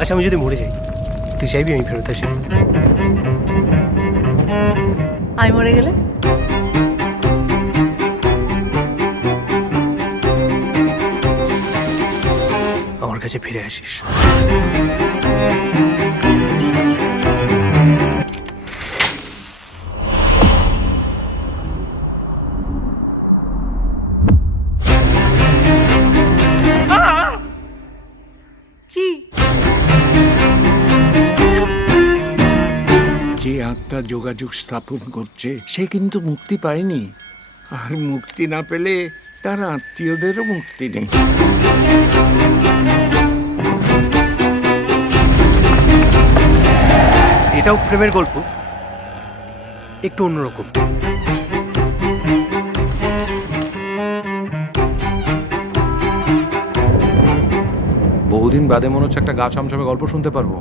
আচ্ছা আমি যদি মরে যাই, তুই চাইবি আমি ফেরত আসি? আমি মরে গেলে? আমার কাছে ফিরে আসিস। কি? যে আত্মা যোগাযোগ স্থাপন করছে সে কিন্তু মুক্তি পায়নি, আর মুক্তি না পেলে তার আত্মীয়দেরও মুক্তি নেই। এটাও প্রেমের গল্প, একটু অন্যরকম। বহুদিন বাদে মনে হচ্ছে একটা গা ছমছমে গল্প শুনতে পারবো।